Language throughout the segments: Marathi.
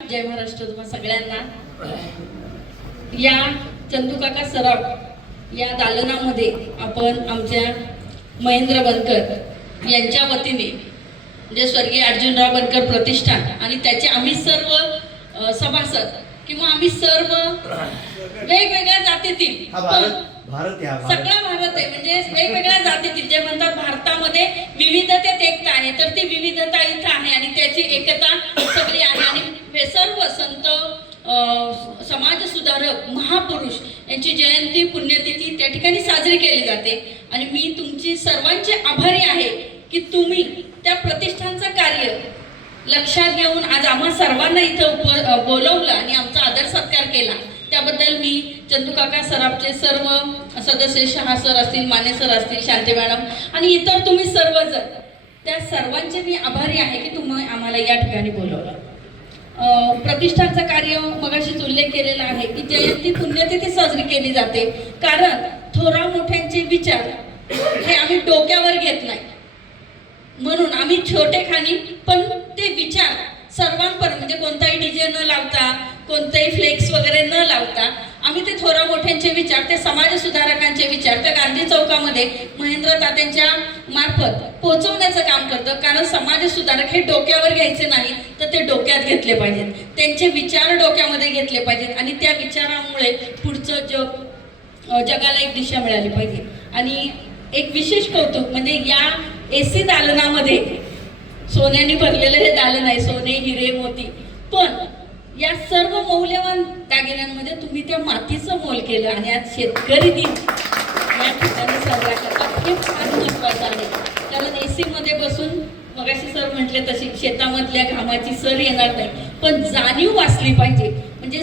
जय महाराष्ट्र तुम्हा सगळ्यांना. या चंदूकाका सराफ या दालनामध्ये आपण आमच्या महेंद्र बनकर यांच्या वतीने म्हणजे स्वर्गीय अर्जुनराव बनकर प्रतिष्ठान आणि त्याचे आम्ही सर्व सभासद किंवा आम्ही सर्व वेगवेगळ्या जातीतील भारत भारत आहे भारत. सगळा भारत आहे. म्हणजे वेगवेगळ्या जातीतील जे म्हणतात भारतामध्ये विविधतेत एकता आहे तर ती विविधता इथं आहे आणि त्याची एकता सगळी आहे आणि हे सर्व संत अं, समाज सुधारक महापुरुष यांची जयंती पुण्यतिथी त्या ठिकाणी साजरी केली जाते. आणि मी तुमची सर्वांचे आभारी आहे की तुम्ही त्या प्रतिष्ठानचं कार्य लक्षात घेऊन आज आम्हा सर्वांना इथं उप बोलवलं आणि आमचा आदर सत्कार केला. त्याबद्दल मी चंदूकाका सराफचे सर्व सदस्य शहा सर असतील माने सर असतील शांती मॅडम आणि इतर तुम्ही सर्वजण त्या सर्वांचे मी आभारी आहे की तुम्ही आम्हाला या ठिकाणी बोलवलं. प्रतिष्ठानचं कार्य मगाशीच उल्लेख केलेला आहे की जयंती पुण्यतिथी साजरी केली जाते. कारण थोरा मोठ्यांचे विचार हे आम्ही डोक्यावर घेत नाही. म्हणून आम्ही छोटे खाणी पण ते विचार सर्वांपर्यंत म्हणजे कोणताही डीजे न लावता कोणताही फ्लेक्स वगैरे न लावता आम्ही ते थोरा मोठ्यांचे विचार ते समाज सुधारकांचे विचार त्या गांधी चौकामध्ये महेंद्र तात्यांच्या मार्फत पोहोचवण्याचं काम करतं. कारण समाज सुधारक हे डोक्यावर घ्यायचे नाही तर ते डोक्यात घेतले पाहिजेत. त्यांचे विचार डोक्यामध्ये घेतले पाहिजेत आणि त्या विचारामुळे पुढचं जग जगाला एक दिशा मिळाली पाहिजे. आणि एक विशेष कौतुक म्हणजे या एसी दालनामध्ये सोन्याने भरलेलं हे दालन आहे सोने हिरे मोती. पण या सर्व मौल्यवान दागिन्यांमध्ये तुम्ही त्या मातीचं मोल केलं आणि आज शेतकरी दिन या ठिकाणी साजरा करतात. हे फार महत्वाचं आहे. कारण ए सीमध्ये बसून मगाशी सर म्हटले तशी शेतामधल्या घामाची सर येणार नाही. पण जाणीव वाचली पाहिजे. म्हणजे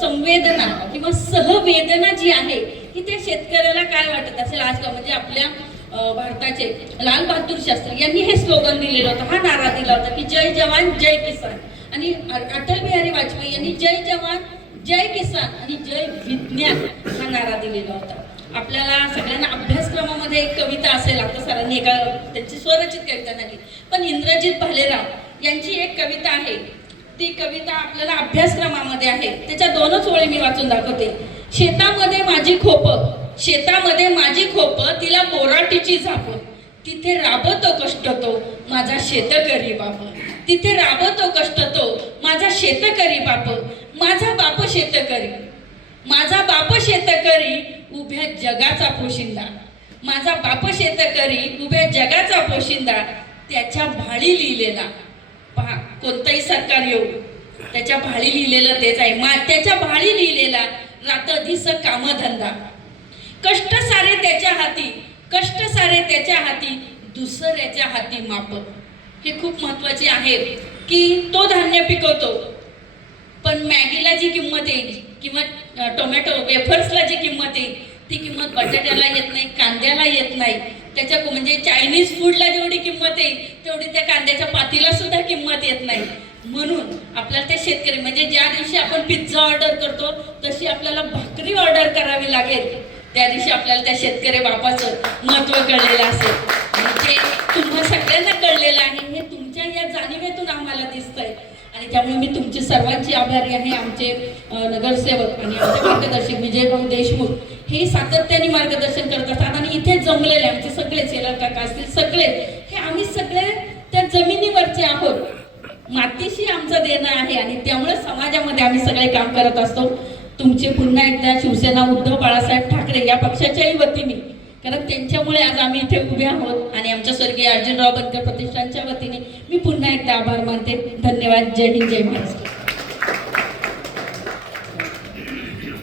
संवेदना किंवा सहवेदना जी आहे की त्या शेतकऱ्याला काय वाटत असेल? आज का म्हणजे आपल्या भारताचे लाल बहादूर शास्त्री यांनी हे स्लोगन दिलेलं होतं. हा नारा दिला होता की जय जवान जय किसान. आणि अटल बिहारी वाजपेयी यांनी जय जवान जय किसान आणि जय विज्ञान हा नारा दिलेला होता. आपल्याला सगळ्यांना अभ्यासक्रमामध्ये एक कविता असेल आता सरांनी एका त्यांची स्वरचित कविता झाली पण इंद्रजित भालेराव यांची एक कविता आहे. ती कविता आपल्याला अभ्यासक्रमामध्ये आहे. त्याच्या दोनच ओळी मी वाचून दाखवते. शेतामध्ये माझी खोप शेतामध्ये माझी खोप तिला बोराटीची झाप. तिथे राबतो कष्ट तो माझा शेतकरी बाप तिथे राबतो कष्ट तो माझा शेतकरी बाप माझा बाप शेतकरी. माझा बाप शेतकरी उभ्या जगाचा पोशिंदा. माझा बाप शेतकरी उभ्या जगाचा पोशिंदा. त्याच्या भाळी लिहिलेला. पहा कोणतंही सरकार येऊ त्याच्या भाळी लिहिलेलं तेच आहे. मा त्याच्या भाळी लिहिलेला रात दिस कामधंदा. कष्ट सारे त्याच्या हाती. कष्ट सारे त्याच्या हाती दुसऱ्याच्या हाती माप. हे खूप महत्त्वाचे आहे की तो धान्य पिकवतो. पण मॅगीला जी किंमत येईल किंवा टोमॅटो वेफर्सला जी किंमत येईल ती किंमत बटाट्याला येत नाही कांद्याला येत नाही. त्याच्या म्हणजे चायनीज फूडला जेवढी किंमत येईल तेवढी त्या कांद्याच्या पातीला सुद्धा किंमत येत नाही. म्हणून आपल्याला ते शेतकरी म्हणजे ज्या दिवशी आपण पिझ्झा ऑर्डर करतो तशी आपल्याला भाकरी ऑर्डर करावी लागेल. त्या दिवशी आपल्याला त्या शेतकरी बापाचं महत्त्व कळलेलं असेल. आणि ते तुम्हा सगळ्यांना कळलेलं आहे हे तुमच्या या जाणीवेतून आम्हाला दिसतंय. आणि त्यामुळे मी तुमची सर्वांची आभारी आहे आमचे नगरसेवक आणि आमचे मार्गदर्शक विजयभाऊ देशमुख. हे सातत्याने मार्गदर्शन करत असतात आणि इथे जमलेले आमचे सगळे सेलर काका असतील सगळे हे आम्ही सगळे त्या जमिनीवरचे आहोत. मातीशी आमचं देणं आहे आणि त्यामुळे समाजामध्ये आम्ही सगळे काम करत असतो. तुमचे पुन्हा एकदा शिवसेना उद्धव बाळासाहेब ठाकरे या पक्षाच्याही वतीने. कारण त्यांच्यामुळे आज आम्ही इथे उभे आहोत आणि आमच्या स्वर्गीय अर्जुनराव बनकर प्रतिष्ठानच्या वतीने मी पुन्हा एकदा आभार मानते. धन्यवाद. जय हिंद जय महाराष्ट्र.